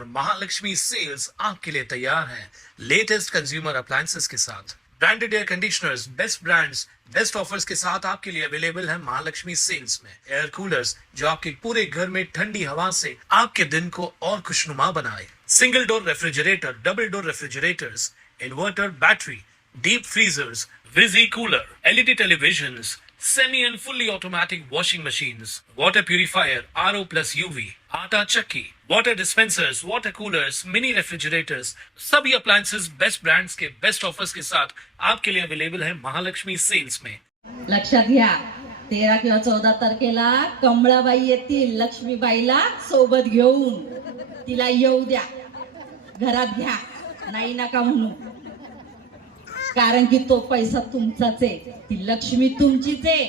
और महालक्ष्मी सेल्स आपके लिए तैयार है लेटेस्ट कंज्यूमर अप्लायंसेस के साथ। Branded air conditioners, best brands, best offers के साथ आपके लिए अवेलेबल है महालक्ष्मी सेल्स में। एयर कूलर्स जो आपके पूरे घर में ठंडी हवा से आपके दिन को और खुशनुमा बनाए। Single door refrigerator, double door refrigerators, inverter battery, deep freezers, विजी cooler, LED televisions, semi and fully automatic washing machines, water purifier, RO plus UV, आटा चक्की, water dispensers, water coolers, mini refrigerators, सभी appliances बेस्ट ब्रांड्स के best offers के साथ आपके लिए available है Mahalakshmi sales में। लक्षात घ्या 13 किंवा 14 तारखेला कमळाबाई येतील लक्ष्मीबाईला सोबत घेऊन, तिला येऊ द्या, घरात घ्या, नाही नका म्हणू, कारण की तो पैसा तुमचाच आहे, ती लक्ष्मी तुमचीच आहे।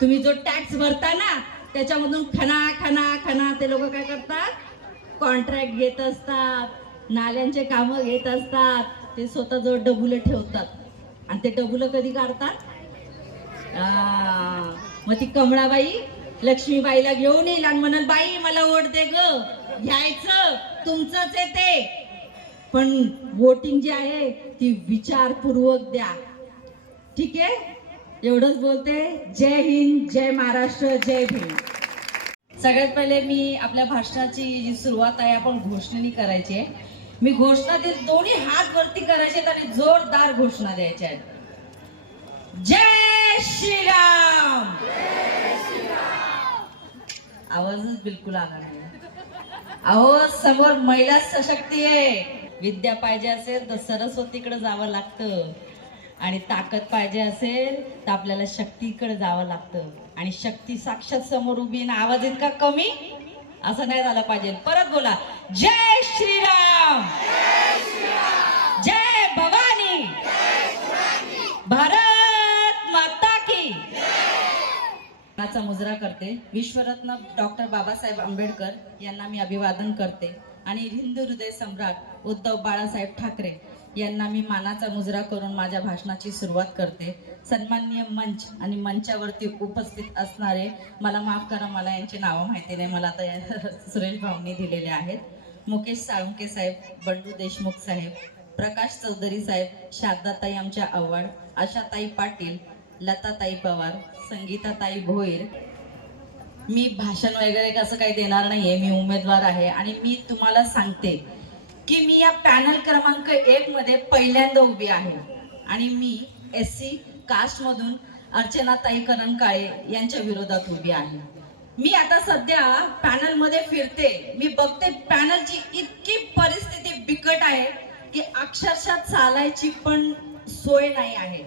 तुम्ही जो टॅक्स भरता ना त्याच्यामधून खना खना खना ते लोक काय करतात, कॉन्ट्रॅक्ट घेत असतात, नाल्यांचे कामं घेत असतात, ते स्वतः जो डबुले ठेवतात आणि ते डबुले कधी काढतात, मग ती कमळाबाई लक्ष्मीबाईला घेऊन येईल आणि म्हणाल बाई मला वोट दे ग, घ्यायचं तुमचंच आहे ते, पण वोटिंग जी आहे ती विचारपूर्वक द्या, ठीक आहे? एवढंच बोलते। जय हिंद, जय महाराष्ट्र, जय भीम। सगळ्यात पहिले मी आपल्या भाषणाची जी सुरुवात आहे आपण घोषणेने करायची आहे। मी घोषणा देत दोन्ही हात वरती करायचे आणि जोरदार घोषणा द्यायच्या आहेत। जय श्रीराम। आवाजच बिलकुल आला नाही। अहो समोर महिला सशक्ती आहे, विद्या पाहिजे असेल तर सरस्वतीकडे जावं लागतं, आणि ताकद पाहिजे असेल तर आपल्याला शक्तीकडे जावं लागतं, आणि शक्ती साक्षात समोर उभी आहे। आवाज इतका कमी असं नाही झाला पाहिजे। परत बोला, जय श्रीराम, जय भवानी, भारत माता की। चा मुजरा करते। विश्वरत्न डॉक्टर बाबासाहेब आंबेडकर यांना मी अभिवादन करते आणि हिंदू हृदय सम्राट उद्धव बाळासाहेब ठाकरे यांना मी मानाचा मुजरा करून माझ्या भाषणाची सुरुवात करते। सन्माननीय मंच आणि मंचावरती उपस्थित असणारे, मला माफ करा मला यांची नावं माहिती नाही, मला आता सुरेश भाऊंनी दिलेले आहेत। मुकेश साळुंके साहेब, बंडू देशमुख साहेब, प्रकाश चौधरी साहेब, शारदाताई आमच्या आव्हाड, आशाताई पाटील, लताताई पवार, संगीताताई भोईर। मी भाषण वगैरे कसं काही देणार नाहीये, मी उमेदवार आहे आणि मी तुम्हाला सांगते की मी या पॅनल क्रमांक 1 मध्ये पहिल्यांदा उभी आहे आणि मी SC कास्ट मधून अर्चनाताई करणकाळे यांच्या विरोधात उभी आहे। मी आता सध्या पॅनल मध्ये फिरते, मी बघते पॅनलची इतकी परिस्थिती बिकट आहे की अक्षरशः चालायची पण सोय नाही आहे,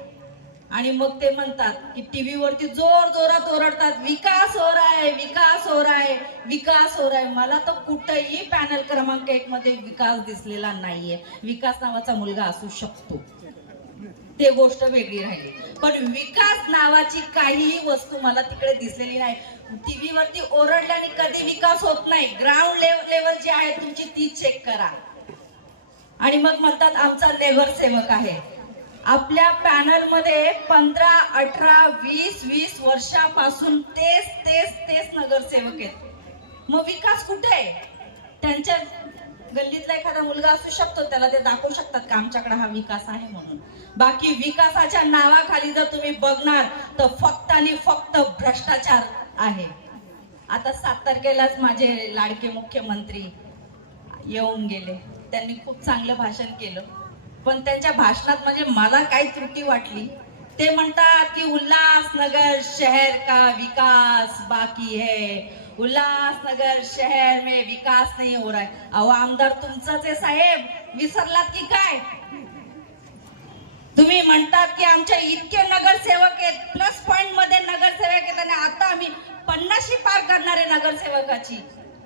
आणि मग ते म्हणतात की टीव्ही वरती जोर जोरात ओरडतात, विकास हो रहा है, विकास हो रहा है, विकास हो रहा है। मला तर कुठेही पॅनल क्रमांक 1 मध्ये विकास दिसलेला नाहीये। विकास नावाचा मुलगा असू शकतो, ते गोष्ट वेगळी राहिली, पण विकास नावाची काहीही वस्तू मला तिकडे दिसलेली नाही। टीव्ही वरती ओरडल्याने कधी विकास होत नाही। ग्राउंड लेवल जी आहे तुमची ती चेक करा। आणि मग म्हणतात आमचा नगरसेवक आहे। आपल्या पॅनल मध्ये 15, 18, 20 वर्षापासून तेच नगरसेवक आहेत, मग विकास कुठे आहे? त्यांच्या गल्लीतला एखादा मुलगा असू शकतो, त्याला ते दाखवू शकतात का आमच्याकडे हा विकास आहे म्हणून। बाकी विकासाच्या नावाखाली जर तुम्ही बघणार तर फक्त आणि फक्त भ्रष्टाचार आहे। आता 7 तारखेलाच माझे लाडके मुख्यमंत्री येऊन गेले, त्यांनी खूप चांगलं भाषण केलं, पण त्यांच्या भाषणात म्हणजे मला काही त्रुटी वाटली। ते म्हणतात की उल्लासनगर शहर का विकास बाकी है, उल्लासनगर शहर में विकास नहीं हो रहा है। अहो आमदार तुमचाच आहे साहेब, विसरलात की काय? तुम्ही म्हणतात की आमच्या इतके नगरसेवक आहेत, प्लस पॉइंट मध्ये नगरसेवक आहेत, आणि आता आम्ही 50 पार करणारे नगरसेवकाची,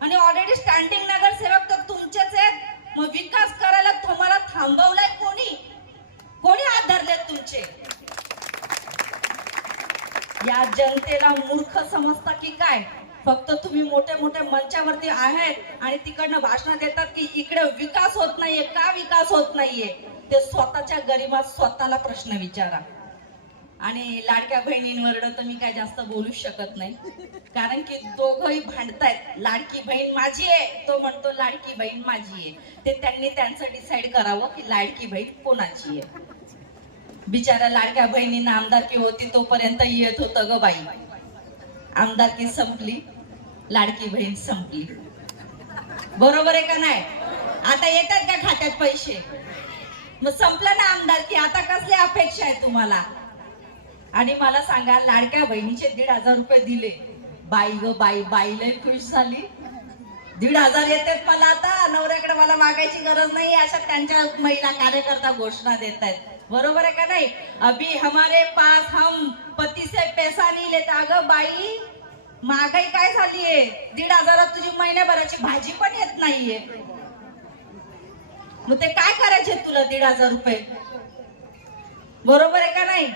आणि ऑलरेडी स्टँडिंग नगरसेवक तर तुमचेच आहेत। मग विकास करायला तुम्हाला थांबवलाय कोणी? कोणी हात धरले तुमचे? या जनतेला मूर्ख समजता की काय? फक्त तुम्ही मोठ्या मोठ्या मंचावरती आहेत आणि तिकडनं भाषण देतात की इकडे विकास होत नाहीये, का विकास होत नाहीये? ते स्वतःच्या गरिमात स्वतःला प्रश्न विचारा। आणि लाडक्या बहिणींवर तर मी काय जास्त बोलू शकत नाही, कारण की दोघंही भांडतायत. लाडकी बहीण माझी आहे, तो म्हणतो लाडकी बहीण माझी आहे. ते त्यांनी त्यांचं डिसाईड करावं की लाडकी बहीण कोणाची आहे. बिचारा लाडक्या बहिणींना आमदारकी होती तोपर्यंत येत होतं ग बाई. आमदारकी संपली, लाडकी बहीण संपली. बरोबर आहे का नाही? आता येतात का खात्यात पैसे? मग संपलं ना आमदारकी, आता कसली अपेक्षा आहे तुम्हाला? आणि मला सांगा, लाडक्या बहिणीचे 1,500 रुपये दिले, बाई ग बाई, बाई लय खुश झाली. 1,500 येतात मला आता, नवऱ्याकडे मला मागायची गरज नाही, अशा त्यांच्या महिला कार्यकर्ता घोषणा देत आहेत. बरोबर आहे का नाही? अभी हमारे पास हम पति से पैसा नहीं लेता. अगं बाई, महागाई काय झालीये? 1,500 तुझी महिन्याभराची भाजी पण येत नाहीये. मग ते काय करायचे तुला 1,500 रुपये? बरोबर आहे का नाही?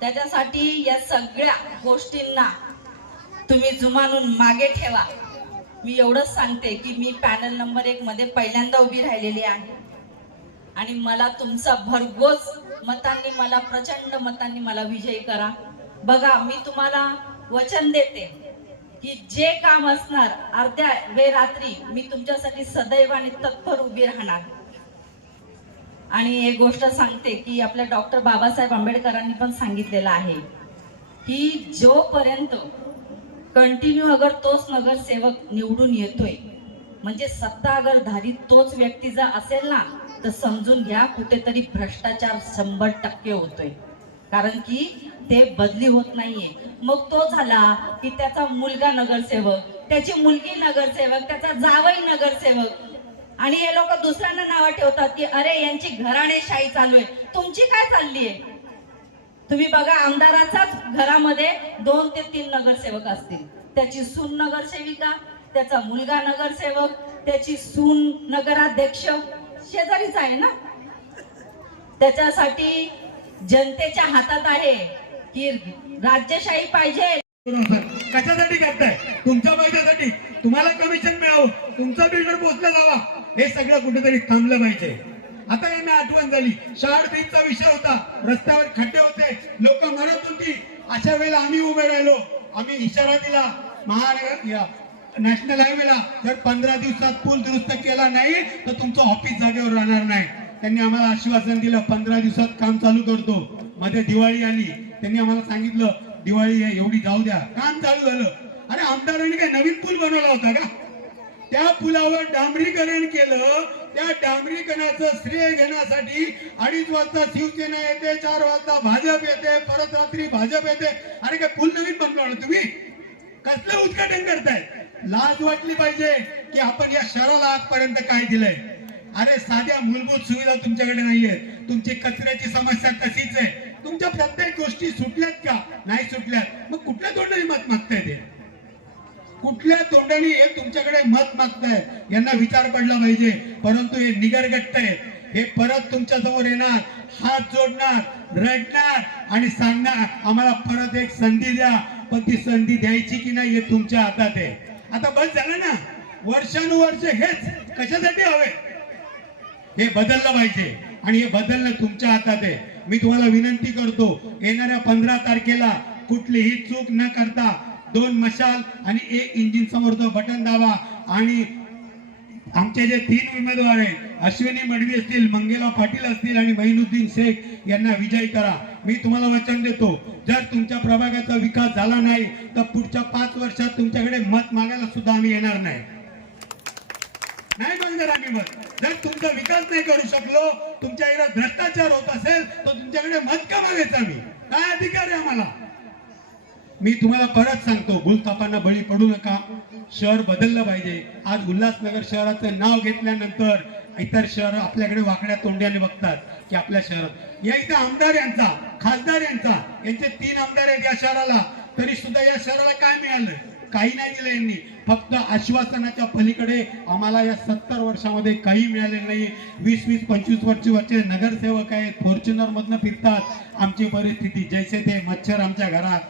त्याच्यासाठी या सगळ्या गोष्टींना तुम्ही जुमानून मागे ठेवा. मी एवढंच सांगते की मी पॅनल नंबर 1 मध्ये पहिल्यांदा उभी राहिलेली आहे आणि मला तुमचा भरघोस मतांनी, मला प्रचंड मतांनी मला विजयी करा. बघा, मी तुम्हाला वचन देते की जे काम असणार अर्ध्या वेळ रात्री मी तुमच्यासाठी सदैव आणि तत्पर उभी राहणार. आणि एक गोष्ट सांगते की आपल्या डॉक्टर बाबासाहेब आंबेडकरांनी पण सांगितलेलं आहे की जोपर्यंत कंटिन्यू अगर तोच नगरसेवक निवडून येतोय, म्हणजे सत्ता अगर धारी तोच व्यक्ती जर असेल ना, तर समजून घ्या कुठेतरी भ्रष्टाचार 100% होतोय. कारण की ते बदली होत नाहीये. मग तो झाला की त्याचा मुलगा नगरसेवक, त्याची मुलगी नगरसेवक, त्याचा जावई नगरसेवक, आणि हे लोक दुसऱ्यांना नावं ठेवतात की अरे यांची घराणेशाही चालू आहे. तुमची काय चालली आहे? तुम्ही बघा, आमदाराचाच घरामध्ये 2 ते 3 नगरसेवक असतील. त्याची सून नगरसेविका, त्याचा मुलगा नगरसेवक, त्याची सून नगराध्यक्ष, शेजारीच आहे ना. त्याच्यासाठी जनतेच्या हातात आहे की राज्यशाही पाहिजे. कशासाठी करताय? तुमच्या पैशासाठी, तुम्हाला कमिशन मिळावं, तुमचा बिल्डर पोहोचला जावा, हे सगळं कुठेतरी थांबलं पाहिजे. आता काय मी आठवण झाली, शाळा ब्रिजचा विषय होता, रस्त्यावर खड्डे होते, लोक म्हणत होती. अशा वेळेला आम्ही उभे राहिलो, आम्ही इशारा दिला महानगर नॅशनल हायवेला, जर 15 दिवसात पूल दुरुस्त केला नाही तर तुमचं ऑफिस जागेवर राहणार नाही. त्यांनी आम्हाला आश्वासन दिलं 15 दिवसात काम चालू करतो. मध्ये दिवाळी आली, त्यांनी आम्हाला सांगितलं दिवाळी एवढी जाऊ द्या, काम चालू झालं. अरे आमदारांनी काय नवीन पूल बनवला होता का? त्या पुलावर डांबरीकरण केलं. त्या डांबरीकरणाचं श्रेय घेण्यासाठी 2:30 वाजता शिवसेना येते, 4 वाजता भाजप येते, परत रात्री भाजप येते. अरे काय पूल नवीन बनवला तुम्ही? कसलं उद्घाटन करताय? लाज वाटली पाहिजे की आपण या शहराला आजपर्यंत काय दिलंय. अरे साध्या मूलभूत सुविधा तुमच्याकडे नाहीये. तुमची कचऱ्याची समस्या तशीच आहे. तुमच्या प्रत्येक गोष्टी सुटल्यात का? नाही सुटल्यात. मग कुठल्या तोंडाने मत मागताय? ते कुठल्या तोंडाने हे तुमच्याकडे मत मागताय? यांना विचार पडला पाहिजे. परंतु हे निगरगट्ट आहे, हे परत तुमच्या समोर येणार, हात जोडणार, रडणार आणि सांगणार आम्हाला परत एक संधी द्या. पण ती संधी द्यायची की नाही हे तुमच्या हातात आहे. आता बस झालं ना, वर्षानुवर्ष हेच कशासाठी हवे? हे बदललं पाहिजे आणि हे बदलणं तुमच्या हातात आहे. मी तुम्हाला विनंती करतो, येणाऱ्या 15 तारखेला कुठलीही चूक न करता 2 मशाल आणि 1 इंजिन समोरचं बटन दाबा आणि आमचे जे 3 उमेदवार आहेत, अश्विनी मडवी असतील, मंगेला पाटील असतील आणि महिनुद्दीन शेख, यांना विजयी करा. मी तुम्हाला वचन देतो, जर तुमच्या प्रभागाचा विकास झाला नाही तर पुढच्या 5 वर्षात तुमच्याकडे मत मागायला सुद्धा आम्ही येणार नाही मागणार आम्ही मत. जर तुमचा विकास नाही करू शकलो, तुमच्या घरात भ्रष्टाचार होत असेल तर तुमच्याकडे मत का मागायचं? आम्ही काय अधिकार आहे आम्हाला? मी तुम्हाला परत सांगतो, भूलथापांना बळी पडू नका. शहर बदललं पाहिजे. आज उल्हासनगर शहराचं नाव घेतल्यानंतर इतर शहर आपल्याकडे वाकड्या तोंड्याने बघतात की आपल्या शहरात या इथे आमदार यांचा, खासदार यांचा, यांचे 3 आमदार आहेत या शहराला, तरी सुद्धा या शहराला काय मिळालं? काही नाही दिलं यांनी. फक्त आश्वासनाच्या पलीकडे आम्हाला या 70 वर्षामध्ये काही मिळालेलं नाही. 20-20, 25 वर्षाचे नगरसेवक आहेत, फॉर्च्युनर मधनं फिरतात. आमची परिस्थिती जैसे ते, मच्छर आमच्या घरात,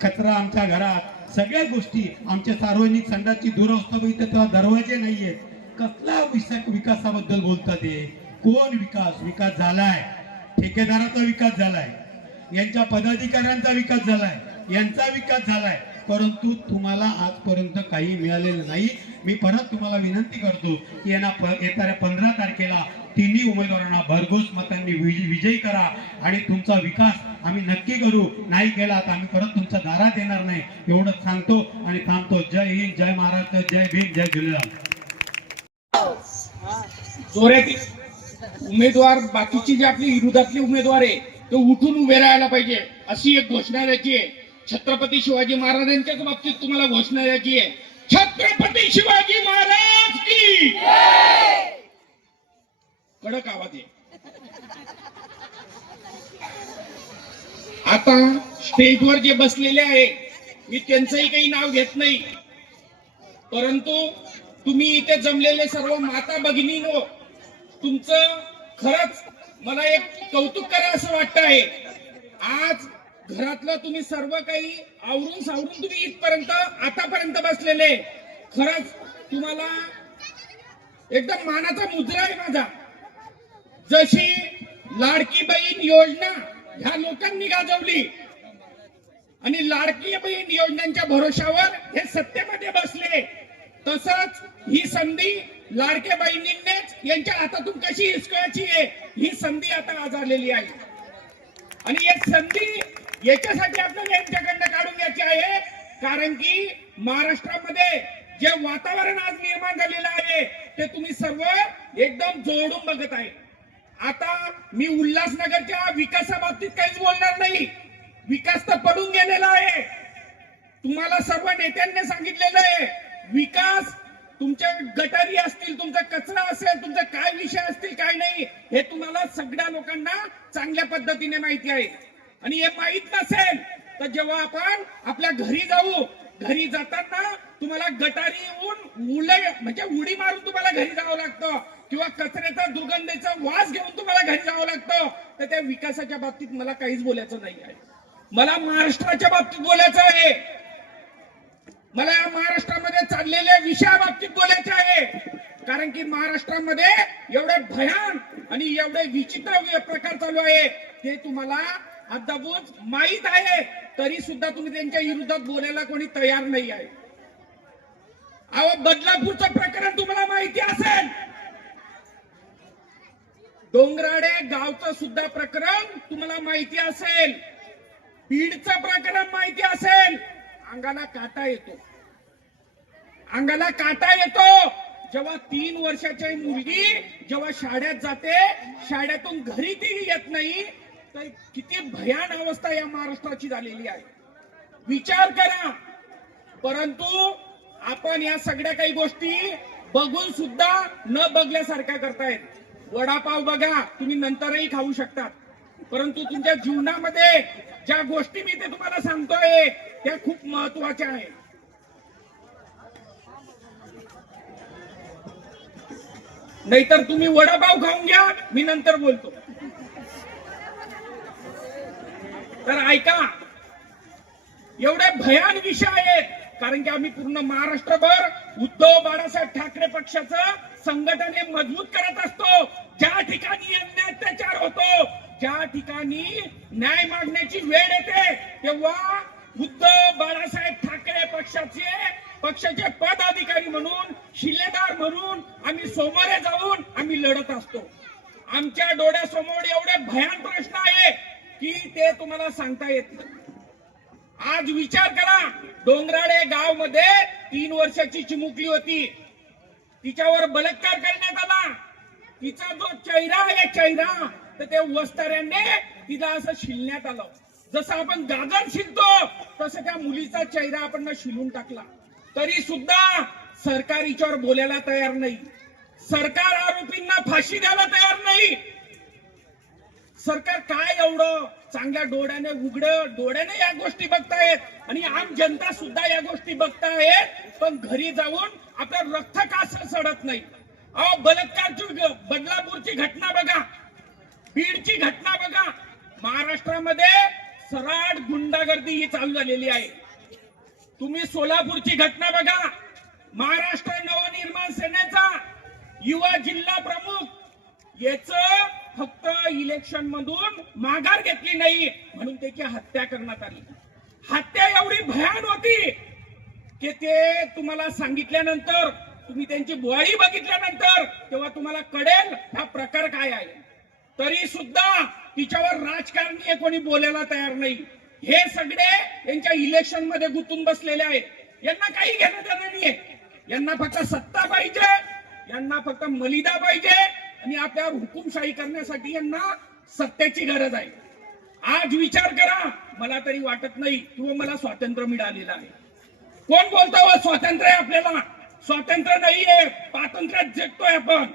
कचरा आमच्या घरात, सगळ्या गोष्टी. आमच्या सार्वजनिक संडासची दुरवस्था, इथं दरवाजे नाहीयेत. कसला विकासाबद्दल बोलतात हे? कोण विकास? विकास झालाय, ठेकेदाराचा विकास झालाय. यांच्या पदाधिकाऱ्यांचा विकास झालाय, यांचा विकास झालाय, परंतु तुम्हाला आजपर्यंत काही मिळालेलं नाही. मी परत तुम्हाला विनंती करतो की येणाऱ्या 15 तारखेला तिन्ही उमेदवारांना भरघोस मतांनी विजयी करा आणि तुमचा विकास आम्ही नक्की करू. नाही केला तर आम्ही परत तुमच्या दारात येणार नाही, एवढं सांगतो आणि थांबतो. जय हिंद, जय महाराष्ट्र, जय भीम, जय झुलेलाल. जोरात उमेदवार, बाकीची जी आपली विरोधातली उमेदवार आहे ते उठून उभे राहायला पाहिजे, अशी एक घोषणा द्यायची आहे. छत्रपती शिवाजी महाराजांच्याच बाबतीत तुम्हाला घोषणा द्यायची आहे. छत्रपती शिवाजी महाराज की कडक आवाज आहे. आता स्टेजवर जे बसलेले आहे मी त्यांचंही काही नाव घेत नाही, परंतु तुम्ही इथे जमलेले सर्व माता भगिनींनो, तुमचं खरंच मला एक कौतुक करा असं वाटत आहे. आज घरातलं तुम्ही सर्व काही आवरून सावरून तुम्ही इथपर्यंत आतापर्यंत बसलेले, खरंच तुम्हाला एकदम मानाचा मुद्रा आहे माझा. जशी लाडकी बहीण योजना ह्या लोकांनी गाजवली आणि लाडकी बहीण योजनांच्या भरोशावर हे सत्तेमध्ये बसले, तसंच ही संधी लाडक्या बहिणींनीच यांच्या हातातून कशी हिसकायची आहे ही संधी आता आज आलेली आहे. आणि एक संधी याच्यासाठी आपल्याला यांच्याकडनं काढून घ्यायची आहे, कारण की महाराष्ट्रामध्ये जे वातावरण आज निर्माण झालेलं आहे ते तुम्ही सर्व एकदम जोडून बघत आहे. आता मी उल्हासनगरच्या विकासाबाबतीत काहीच बोलणार नाही, विकास तर पडून गेलेला आहे. तुम्हाला सर्व नेत्यांनी सांगितलेलं आहे विकास, तुमच्या गटारी असतील, तुमचा कचरा असेल, तुमचा काय विषय असतील काय नाही हे तुम्हाला सगळ्या लोकांना चांगल्या पद्धतीने माहिती आहे. आणि हे माहित नसेल तर जेव्हा आपण आपल्या घरी जाऊ, घरी जाताना तुम्हाला गटारी येऊन म्हणजे उडी मारून तुम्हाला घरी जावं लागतं किंवा कचऱ्याचा दुर्गंधीचा वास घेऊन तुम्हाला घरी जावं लागतं. तर त्या विकासाच्या बाबतीत मला काहीच बोलायचं नाही आहे, मला महाराष्ट्राच्या बाबतीत बोलायचं आहे. मला या महाराष्ट्रामध्ये चाललेल्या विषयाबाबतीत बोलायचे आहे, कारण की महाराष्ट्रामध्ये एवढे भयान आणि एवढे विचित्र प्रकार चालू आहे ते तुम्हाला अद्याप माहित आहे, तरी सुद्धा तुम्ही त्यांच्या विरोधात बोलायला कोणी तयार नाही आहे. अहो, बदलापूरचं प्रकरण तुम्हाला माहिती असेल, डोंगराडे गावचं सुद्धा प्रकरण तुम्हाला माहिती असेल, बीडचं प्रकरण माहिती असेल. अंगाला काटा येतो, अंगाला काटा येतो जेव्हा 3 वर्षाची मुलगी जेव्हा शाळेत जाते, शाळेतून घरी ती येत नाही, तर किती भयान अवस्था या महाराष्ट्राची झालेली आहे. विचार करा. परंतु आपण या सगळ्या काही गोष्टी बघून सुद्धा न बघल्यासारख्या करतायत. वडापाव बघा, तुम्ही नंतरही खाऊ शकता, परंतु तुमच्या जीवनामध्ये ज्या गोष्टी मी ते तुम्हाला सांगतोय त्या खूप महत्वाच्या आहेत. नाहीतर तुम्ही वडापाव खाऊन घ्या, मी नंतर बोलतो. तर ऐका, एवढे भयान विषय आहेत, कारण की आम्ही पूर्ण महाराष्ट्रभर उद्धव बाळासाहेब ठाकरे पक्षाचं संघटन हे मजबूत करत असतो. ज्या ठिकाणी अन्याय अत्याचार होतो, ज्या ठिकाणी न्याय मागण्याची वेळ येते, तेव्हा उद्धव बाळासाहेब ठाकरे पक्षाचे पदाधिकारी म्हणून, शिलेदार म्हणून आम्ही समोर जाऊन आम्ही लढत असतो. आमच्या डोळ्यासमोर एवढे भयान प्रश्न आहे की ते तुम्हाला सांगता येत नाही. आज विचार करा, डोंगराळे गाव मध्ये 3 वर्षाची चिमुकली होती, तिच्यावर बलात्कार करण्यात आला. तिचा जो चेहरा आहे, चेहरा तर ते वस्ताऱ्याने तिला असं शिलण्यात आलं. जसं आपण गाजर शिलतो तसं त्या मुलीचा चेहरा आपण शिलून टाकला. तरी सुद्धा सरकार हिच्यावर बोलायला तयार नाही, सरकार आरोपींना फाशी द्यायला तयार नाही. सरकार काय एवढं चांगल्या डोळ्याने, उघड डोळ्याने या गोष्टी बघतायत आणि आम जनता सुद्धा या गोष्टी बघतायत, पण घरी जाऊन आपलं रक्त का सडत नाही. अहो, बलात्कारची बदलापूरची घटना बघा, बीडची घटना बघा, महाराष्ट्रामध्ये सराट गुंडागर्दी ही चालू झालेली आहे. तुम्ही सोलापूरची घटना बघा, महाराष्ट्र नवनिर्माण सेनेचा युवा जिल्हा प्रमुख याच फक्त इलेक्शन मधून माघार घेतली नाही म्हणून त्याची हत्या करण्यात आली. हत्या एवढी भयान होती की ते तुम्हाला सांगितल्यानंतर, तुम्ही त्यांची बुवाळी बघितल्यानंतर तेव्हा तुम्हाला कळेल हा प्रकार काय आहे. तरी सुद्धा तिच्यावर राजकारणी कोणी बोलायला तयार नाही. हे सगळे यांच्या इलेक्शन मध्ये गुंतून बसलेले आहेत. यांना काही घेणं देणं नाहीये. यांना फक्त सत्ता पाहिजे, यांना फक्त मलिदा पाहिजे आणि आपल्यावर हुकुमशाही करण्यासाठी यांना सत्तेची गरज आहे. आज विचार करा, मला तरी वाटत नाही किंवा मला स्वातंत्र्य मिळालेलं आहे. कोण बोलतो स्वातंत्र्य आहे आपल्याला? स्वातंत्र्य नाहीये, पातंत्र्यात जगतोय आपण.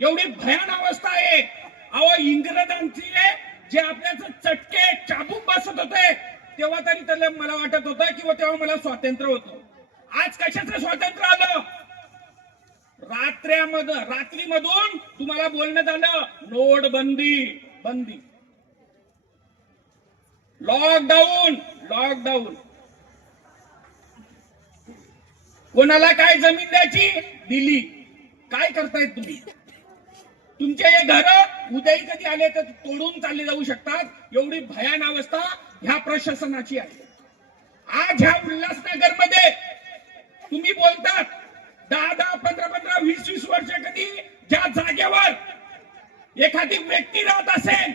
एवढी भयान अवस्था आहे. अहो, इंग्रजांची जे आपल्याचं चटके चाबूक बसत होते तेव्हा तरी त्याला मला वाटत होतं किंवा तेव्हा मला स्वातंत्र्य होतं. आज कशाचं स्वातंत्र्य आलं? रात्रीमधून तुम्हाला बोलण्यात आलं नोटबंदी, बंदी, लॉकडाऊन. कोणाला काय जमीन द्यायची दिली. काय करतायत तुम्ही? तुमचे हे घर उद्याही कधी आले तर तोडून चालले जाऊ शकतात. एवढी भयान अवस्था ह्या प्रशासनाची आहे. आज ह्या उल्हासनगर मध्ये तुम्ही बोलतात 10, 15, 20 वर्ष कधी ज्या जागेवर एखादी व्यक्ती राहत असेल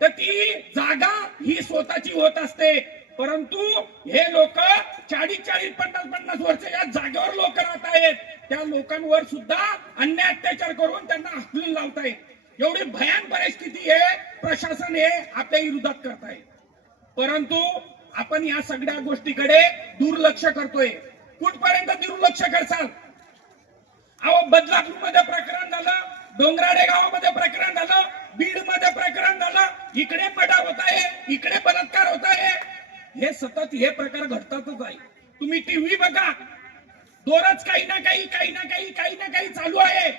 तर ती जागा ही स्वतःची होत असते. परंतु हे लोक 40, 50 वर्ष या जागेवर लोक राहत आहेत. त्या लोकांवर सुद्धा अन्याय अत्याचार करून त्यांना हकलून लावतायत. एवढी भयान परिस्थिती आहे. प्रशासन हे आपल्या विरोधात करत आहे. परंतु आपण या सगळ्या गोष्टीकडे दुर्लक्ष करतोय. कुठपर्यंत दुर्लक्ष करसाल? अहो, बदलापूर मध्ये प्रकरण झालं, डोंगराडे गावामध्ये प्रकरण झालं, बीड मध्ये प्रकरण झालं, इकडे मर्डर होत आहे, इकडे बलात्कार होत आहे. हे सतत हे प्रकार घडतातच आहे. तुम्ही टीव्ही बघा, दररोज काही ना काही चालू आहे.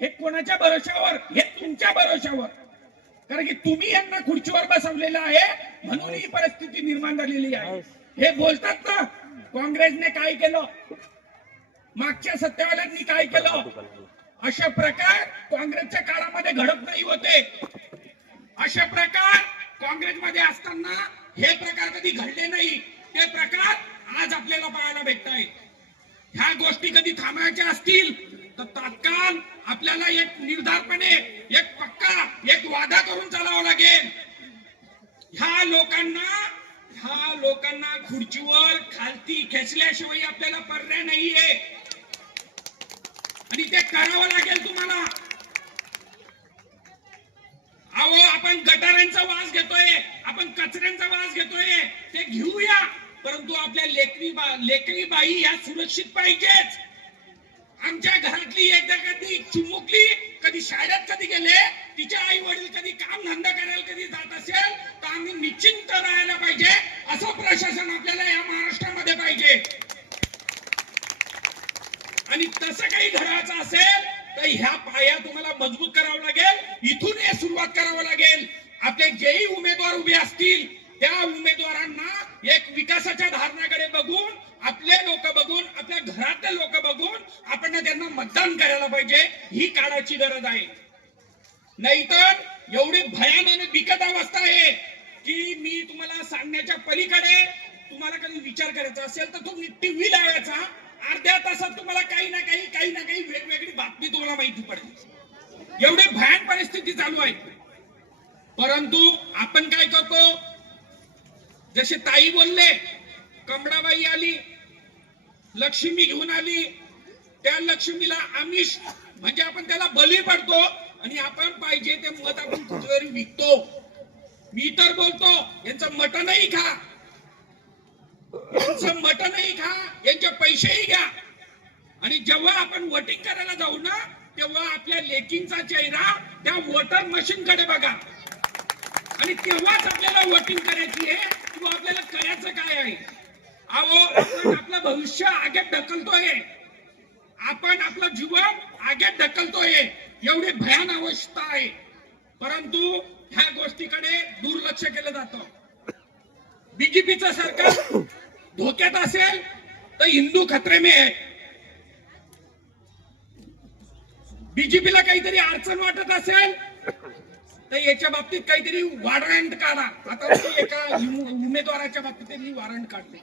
हे कोणाच्या भरोशावर? हे तुमच्या भरोशावर. कारण की तुम्ही यांना खुर्चीवर बसवलेलं आहे म्हणून ही परिस्थिती निर्माण झालेली आहे. हे बोलतात ना, काँग्रेसने काय केलं, मागच्या सत्तेवाल्यांनी काय केलं. अशा प्रकार काँग्रेसच्या काळामध्ये घडत नाही होते. अशा प्रकार काँग्रेसमध्ये असताना हे प्रकार कधी घडले नाही. ते प्रकार आज आपल्याला पाहायला भेटत आहेत. ह्या गोष्टी कधी थांबायच्या असतील तर तात्काळ आपल्याला एक निर्धारपणे, एक पक्का, एक वादा करून चालावं लागेल. ह्या लोकांना खुर्चीवर खालती खेचल्याशिवाय आपल्याला पर्याय नाहीये आणि ते करावं लागेल तुम्हाला. अहो, आपण गटारांचा वास घेतोय, आपण कचऱ्यांचा वास घेतोय, ते घेऊया. परंतु आपल्या लेकरी बाई या सुरक्षित पाहिजेच. आमच्या घरातली एकदा कधी चिमुकली, कधी शाळेत कधी गेले, तिच्या आई वडील कधी काम धंदा करायला कधी जात असेल तर आम्ही निश्चिंत राहायला पाहिजे. असं प्रशासन आपल्याला या महाराष्ट्रामध्ये पाहिजे. आणि तसं काही घडायचं असेल तर ह्या पाया तुम्हाला मजबूत करावं लागेल. इथून हे सुरुवात करावं लागेल. आपले जेही उमेदवार उभे असतील त्या उमेदवारांना एक विकासाच्या धारणाकडे बघून, आपले लोक बघून, आपल्या घरातले लोक बघून आपण त्यांना मतदान करायला पाहिजे. ही काळाची गरज आहे. नाहीतर एवढी भयान आणि बिकट अवस्था आहे की मी तुम्हाला सांगण्याच्या पलीकडे. तुम्हाला कधी विचार करायचा असेल तर तुम्ही टीव्ही लावायचा. अर्ध्या तासात तुम्हाला काही ना काही वेगवेगळी बातमी तुम्हाला माहिती पडेल. एवढी भयान परिस्थिती चालू आहे. परंतु आपण काय करतो, जसे ताई बोलले, कमळाबाई आली, लक्ष्मी घेऊन आली, त्या लक्ष्मीला आमिष म्हणजे आपण त्याला बली पडतो आणि आपण पाहिजे ते मत आपण कुठेतरी विकतो. मी तर बोलतो यांचं मटणही खा, यांचं मटणही खा, यांचे पैसेही घ्या. आणि जेव्हा आपण वोटिंग करायला जाऊ ना तेव्हा आपल्या लेकींचा चेहरा त्या वोटर मशीन कडे बघा आणि तेव्हाच आपल्याला वोटिंग करायची आहे किंवा आपल्याला करायचं काय आहे. अहो, आपण आपलं भविष्य आगे ढकलतोय, आपण आपलं जीवन आगे ढकलतोय. एवढी भयान अवस्था आहे. परंतु ह्या गोष्टीकडे दुर्लक्ष केलं जातं. बीजेपीचं सरकार धोक्यात असेल तर हिंदू खतरे में है. बीजेपीला काहीतरी अडचण वाटत असेल तर याच्या बाबतीत काहीतरी वॉरंट काढा. आता मी एका उमेदवाराच्या बाबतीत त्यांनी वॉरंट काढले.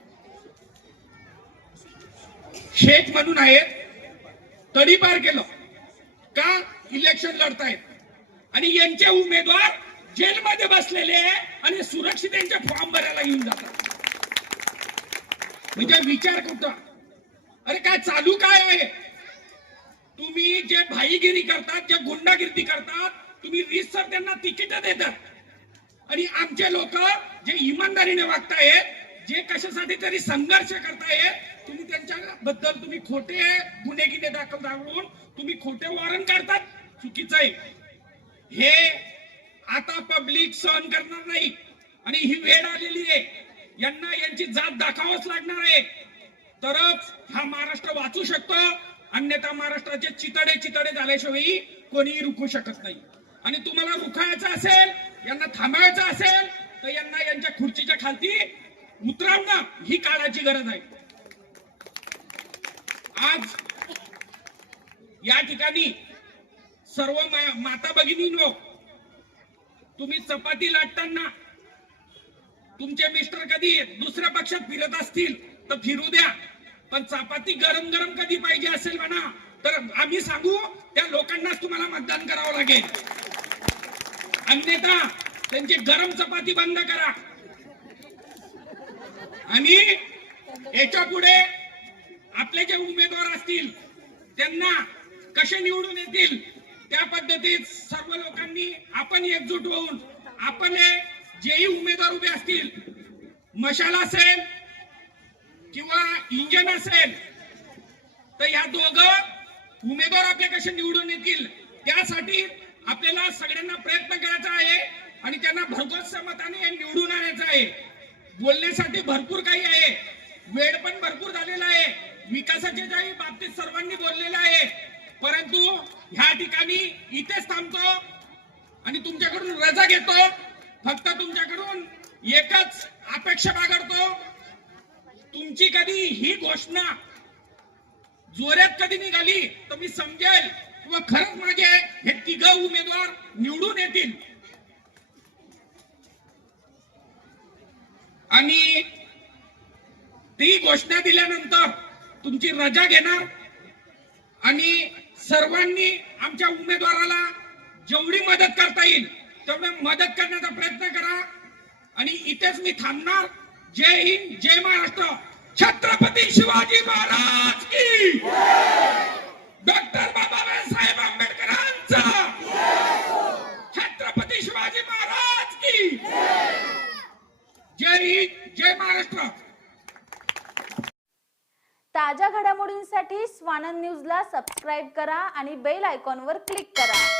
शेख म्हणून आहेत, तडीपार केलं का इलेक्शन लढतायत आणि यांचे उमेदवार जेलमध्ये बसलेले आहे आणि सुरक्षित यांचे फॉर्म भरायला घेऊन जातात. म्हणजे विचार करतो, अरे काय चालू काय आहे? तुम्ही जे भाईगिरी करतात, जे गुंडागिरी करतात, तुम्ही रीतसर त्यांना तिकीट देतात आणि आमचे लोक जे इमानदारीने वागतायत, जे कशासाठी तरी संघर्ष करतायत, तुम्ही त्यांच्या बद्दल तुम्ही खोटे गुन्हेगिरी दाखल करून तुम्ही खोटे वॉरंट काढतात. चुकीचं आहे हे. आता पब्लिक सहन करणार नाही आणि ही वेळ आलेली आहे. यांना यांची जात दाखवाच लागणार आहे, तरच हा महाराष्ट्र वाचू शकतो. अन्यथा महाराष्ट्राचे चितडे झाल्याशिवाय कोणीही रुकू शकत नाही. आणि तुम्हाला रुखायचं असेल, यांना थांबवायचं असेल, तर यांना यांच्या खुर्चीच्या खालती उतरवणं ही काळाची गरज आहे. आज या ठिकाणी सर्व माता भगिनींनो, तुम्ही चपाती लाटताना तुमचे मिस्टर कधी दुसऱ्या पक्षात फिरत असतील तर फिरू द्या, पण चपाती गरम गरम कधी पाहिजे असेल म्हणा, तर आम्ही सांगू त्या लोकांनाच तुम्हाला मतदान करावं लागेल. अन्यथा त्यांची गरम चपाती बंद करा. आणि याच्या पुढे आपले जे उमेदवार असतील त्यांना कसे निवडून येतील त्या पद्धतीत सर्व लोकांनी आपण एकजूट होऊन आपले जेही उमेदवार उभे असतील, मशाल असेल किंवा इंजन असेल, तर या दोघं उमेदवार आपले कसे निवडून येतील त्यासाठी आपल्याला सगळ्यांना प्रयत्न करायचा आहे आणि त्यांना भरघोस मताने निवडून आणायचं आहे. बोलण्यासाठी भरपूर काही आहे, वेळ पण भरपूर झालेला आहे, विकासाच्या ज्याही बाबतीत सर्वांनी बोललेलं आहे, परंतु ह्या ठिकाणी इथेच थांबतो आणि तुमच्याकडून रजा घेतो. फक्त तुमच्याकडून एकच अपेक्षा बाळगतो, तुमची कधी ही घोषणा जोरात कधी निघाली तर मी समजेल किंवा खरंच माझे हे तिघं उमेदवार निवडून येतील. आणि ती घोषणा दिल्यानंतर तुमची रजा घेणार आणि सर्वांनी आमच्या उमेदवाराला जेवढी मदत करता येईल तेवढी मदत करण्याचा प्रयत्न करा. आणि इथेच मी थांबणार. जय हिंद, जय महाराष्ट्र. छत्रपती शिवाजी महाराज की, डॉक्टर बाबासाहेब आंबेडकरांचा, छत्रपती शिवाजी महाराज की. जय हिंद, जय महाराष्ट्र. ताज्या घडामोडींसाठी स्वानंद न्यूजला सबस्क्राईब करा आणि बेल आयकॉनवर क्लिक करा.